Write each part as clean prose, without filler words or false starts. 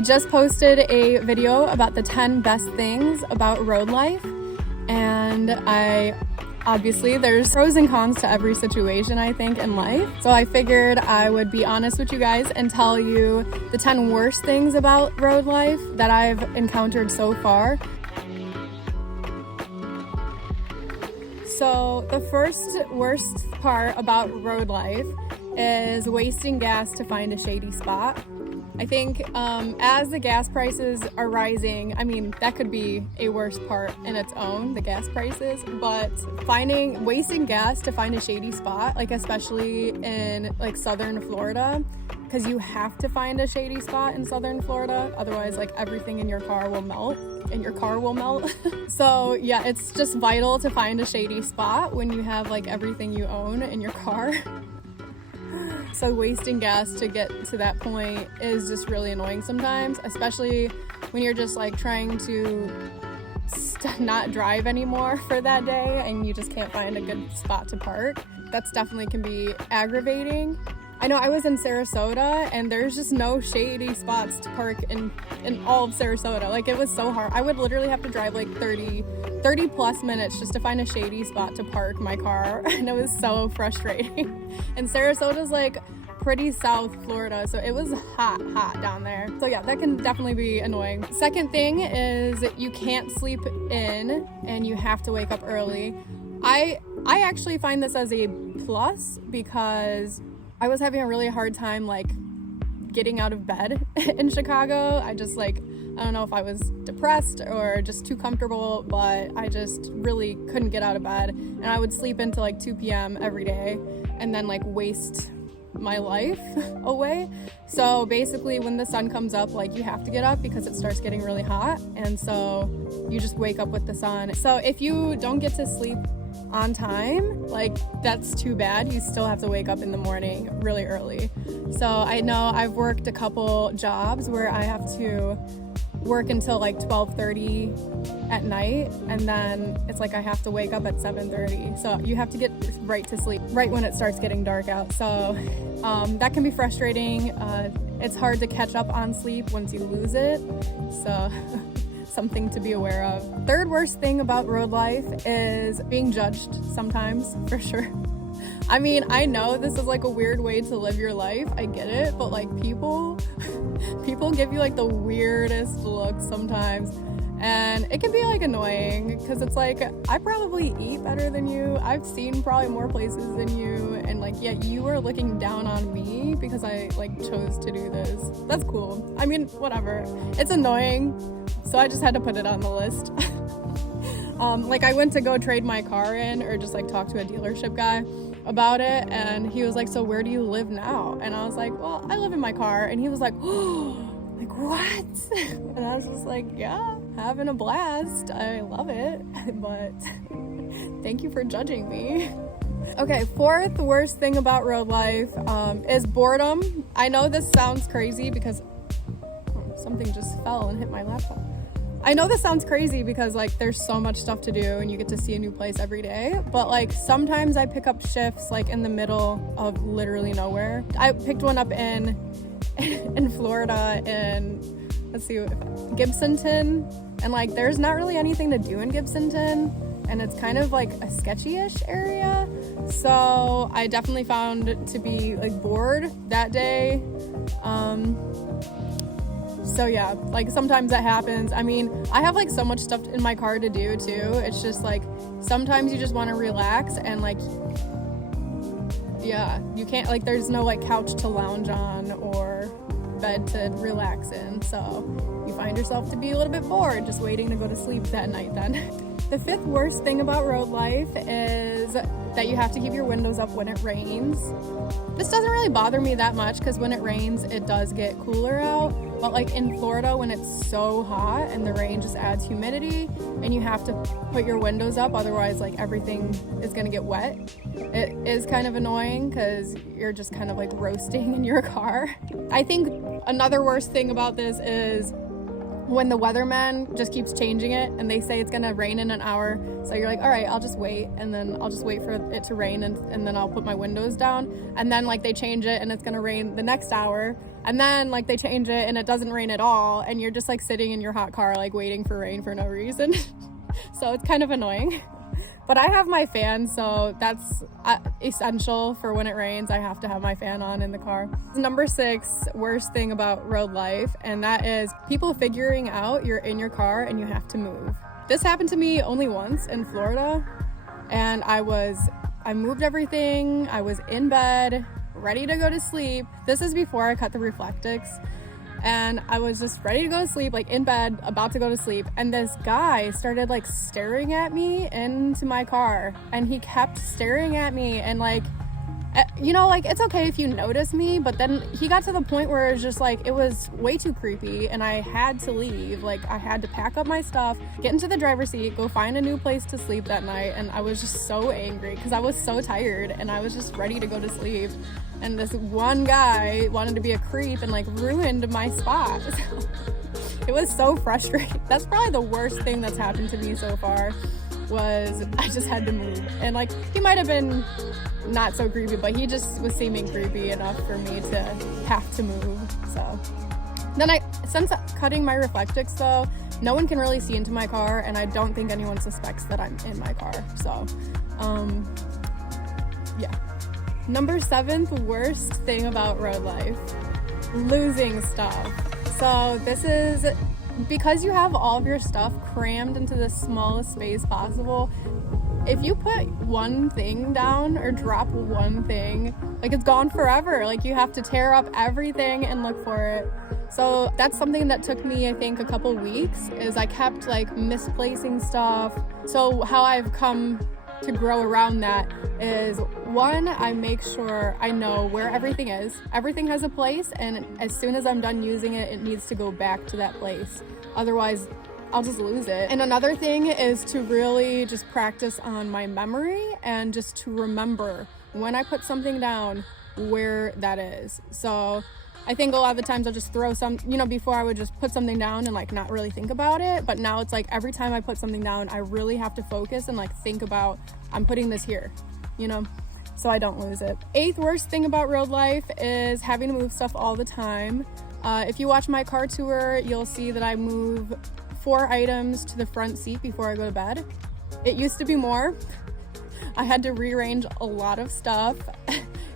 I just posted a video about the 10 best things about road life, and obviously there's pros and cons to every situation, I think, in life. So I figured I would be honest with you guys and tell you the 10 worst things about road life that I've encountered so far. So the first worst part about road life is wasting gas to find a shady spot. I think as the gas prices are rising, I mean, that could be a worse part in its own, the gas prices, but wasting gas to find a shady spot, like especially in like southern Florida, because you have to find a shady spot in southern Florida, otherwise like everything in your car will melt and your car will melt. So yeah, it's just vital to find a shady spot when you have like everything you own in your car. So wasting gas to get to that point is just really annoying sometimes, especially when you're just like trying to not drive anymore for that day and you just can't find a good spot to park. That's definitely can be aggravating. I know I was in Sarasota and there's just no shady spots to park in all of Sarasota. Like, it was so hard. I would literally have to drive like 30 plus minutes just to find a shady spot to park my car, and it was so frustrating. And Sarasota's like pretty South Florida, so it was hot down there. So yeah, that can definitely be annoying. Second thing is you can't sleep in and you have to wake up early. I actually find this as a plus because I was having a really hard time like getting out of bed in Chicago. I don't know if I was depressed or just too comfortable, but I just really couldn't get out of bed, and I would sleep until like 2 p.m. every day and then like waste my life away. So basically when the sun comes up, like you have to get up because it starts getting really hot, and so you just wake up with the sun. So if you don't get to sleep on time, like that's too bad. You still have to wake up in the morning really early. So I know I've worked a couple jobs where I have to work until like 12:30 at night, and then it's like I have to wake up at 7:30. So you have to get right to sleep right when it starts getting dark out. So that can be frustrating. It's hard to catch up on sleep once you lose it. So something to be aware of. Third worst thing about road life is being judged sometimes, for sure. I mean, I know this is like a weird way to live your life, I get it, but like people give you like the weirdest looks sometimes, and it can be like annoying because it's like, I probably eat better than you, I've seen probably more places than you, and like yet you are looking down on me because I like chose to do this. That's cool. I mean, whatever. It's annoying, so I just had to put it on the list. Like I went to go trade my car in, or just like talk to a dealership guy about it, and he was like, so where do you live now? And I was like, well, I live in my car. And he was like, oh, like what? And I was just like, yeah, having a blast, I love it, but thank you for judging me. Okay, fourth worst thing about road life is boredom. I know this sounds crazy because something just fell and hit my laptop. I know this sounds crazy because like there's so much stuff to do and you get to see a new place every day, but like sometimes I pick up shifts like in the middle of literally nowhere. I picked one up in Florida in, let's see, Gibsonton, and like there's not really anything to do in Gibsonton, and it's kind of like a sketchy-ish area. So I definitely found it to be like bored that day. So yeah, like sometimes that happens. I mean, I have like so much stuff in my car to do too. It's just like sometimes you just want to relax, and like, yeah, you can't, like there's no like couch to lounge on or bed to relax in. So you find yourself to be a little bit bored just waiting to go to sleep that night then. The fifth worst thing about road life is that you have to keep your windows up when it rains. This doesn't really bother me that much because when it rains, it does get cooler out. But like in Florida, when it's so hot and the rain just adds humidity and you have to put your windows up, otherwise like everything is gonna get wet. It is kind of annoying because you're just kind of like roasting in your car. I think another worst thing about this is when the weatherman just keeps changing it and they say it's gonna rain in an hour, so you're like, all right, I'll just wait, and then I'll just wait for it to rain, and then I'll put my windows down, and then like they change it and it's gonna rain the next hour, and then like they change it and it doesn't rain at all, and you're just like sitting in your hot car like waiting for rain for no reason. So it's kind of annoying. But I have my fan, so that's essential for when it rains. I have to have my fan on in the car. Number 6, worst thing about road life, and that is people figuring out you're in your car and you have to move. This happened to me only once in Florida, and I moved everything. I was in bed, ready to go to sleep. This is before I cut the reflectix. And I was just ready to go to sleep, like in bed, about to go to sleep. And this guy started like staring at me into my car. And he kept staring at me, and like, you know, like it's okay if you notice me, but then he got to the point where it was just like, it was way too creepy and I had to leave. Like I had to pack up my stuff, get into the driver's seat, go find a new place to sleep that night. And I was just so angry because I was so tired and I was just ready to go to sleep. And this one guy wanted to be a creep and like ruined my spot. It was so frustrating. That's probably the worst thing that's happened to me so far, was I just had to move. And like, he might have been not so creepy, but he just was seeming creepy enough for me to have to move. So then since cutting my reflectix though, no one can really see into my car, and I don't think anyone suspects that I'm in my car. So yeah. Number 7th worst thing about road life, losing stuff. So this is because you have all of your stuff crammed into the smallest space possible. If you put one thing down or drop one thing, like it's gone forever. Like you have to tear up everything and look for it. So that's something that took me, I think, a couple weeks, is I kept like misplacing stuff. So how I've come to grow around that is, one, I make sure I know where everything is. Everything has a place, and as soon as I'm done using it, it needs to go back to that place. Otherwise, I'll just lose it. And another thing is to really just practice on my memory and just to remember when I put something down where that is. So I think a lot of the times I'll just throw before I would just put something down and like not really think about it. But now it's like every time I put something down, I really have to focus and like think about, I'm putting this here, so I don't lose it. 8th worst thing about road life is having to move stuff all the time. If you watch my car tour, you'll see that I move 4 items to the front seat before I go to bed. It used to be more. I had to rearrange a lot of stuff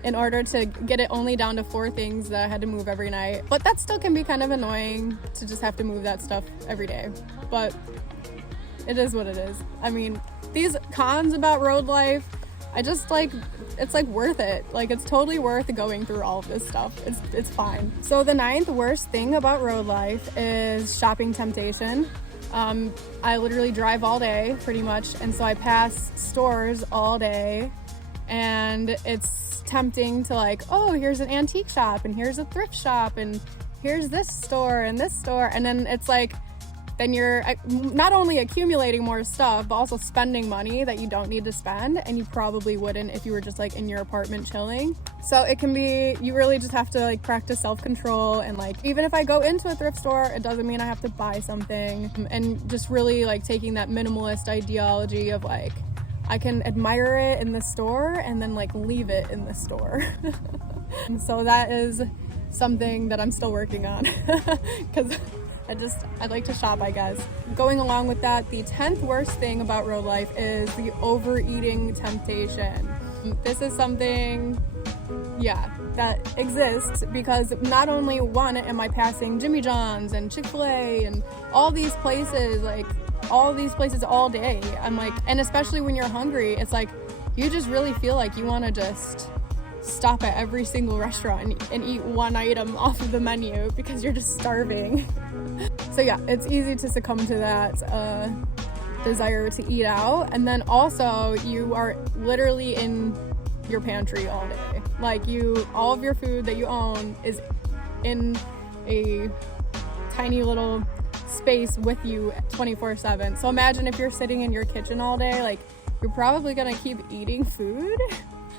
in order to get it only down to 4 things that I had to move every night. But that still can be kind of annoying to just have to move that stuff every day. But it is what it is. I mean, these cons about road life, it's like worth it. Like it's totally worth going through all of this stuff. It's fine. So the 9th worst thing about road life is shopping temptation. I literally drive all day pretty much, and so I pass stores all day, and it's tempting to like, oh, here's an antique shop and here's a thrift shop and here's this store, and then it's like, then you're not only accumulating more stuff, but also spending money that you don't need to spend, and you probably wouldn't if you were just like in your apartment chilling. So it can be, you really just have to like practice self-control, and like even if I go into a thrift store, it doesn't mean I have to buy something, and just really like taking that minimalist ideology of like, I can admire it in the store and then like leave it in the store. And so that is something that I'm still working on because I'd like to shop, I guess. Going along with that, the 10th worst thing about road life is the overeating temptation. This is something, that exists because not only one am I passing Jimmy John's and Chick-fil-A and all these places all day. I'm like, and especially when you're hungry, it's like you just really feel like you want to just stop at every single restaurant and eat one item off of the menu because you're just starving. So yeah, it's easy to succumb to that desire to eat out. And then also you are literally in your pantry all day. Like all of your food that you own is in a tiny little space with you 24/7. So imagine if you're sitting in your kitchen all day, like you're probably gonna keep eating food.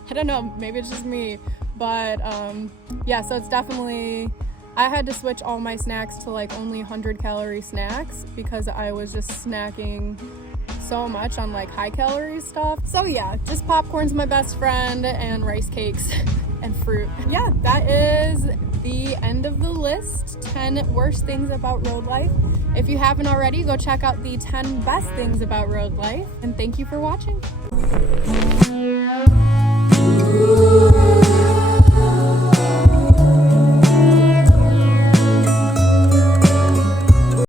I don't know, maybe it's just me, but so it's definitely I had to switch all my snacks to like only 100-calorie snacks because I was just snacking so much on like high-calorie stuff. So yeah, just popcorn's my best friend, and rice cakes and fruit. Yeah, that is the end of the list. 10 worst things about road life. If you haven't already, go check out the 10 best things about road life. And thank you for watching.